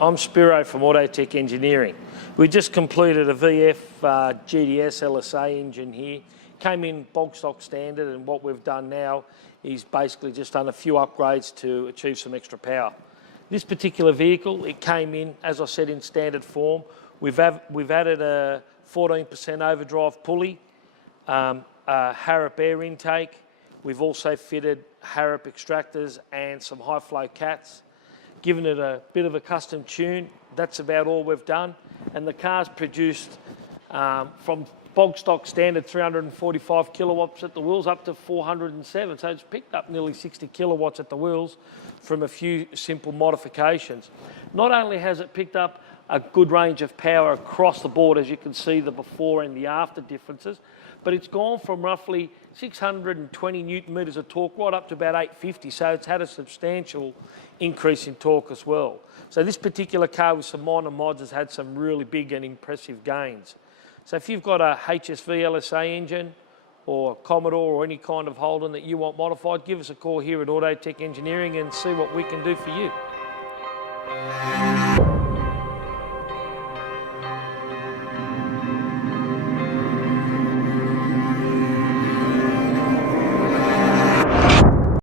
I'm Spiro from Autotech Engineering. We just completed a VF GTS LSA engine here. Came in bog stock standard, and what we've done now is basically just done a few upgrades to achieve some extra power. This particular vehicle, it came in, as I said, in standard form. We've added a 14% overdrive pulley, a Harrop air intake. We've also fitted Harrop extractors and some high flow cats. Given it a bit of a custom tune. That's about all we've done. And the car's produced from bog stock standard 345 kilowatts at the wheels up to 407. So it's picked up nearly 60 kilowatts at the wheels from a few simple modifications. Not only has it picked up a good range of power across the board, as you can see the before and the after differences, but it's gone from roughly 620 newton metres of torque right up to about 850, so it's had a substantial increase in torque as well. So this particular car with some minor mods has had some really big and impressive gains. So if you've got a HSV LSA engine or Commodore or any kind of Holden that you want modified, give us a call here at Autotech Engineering and see what we can do for you.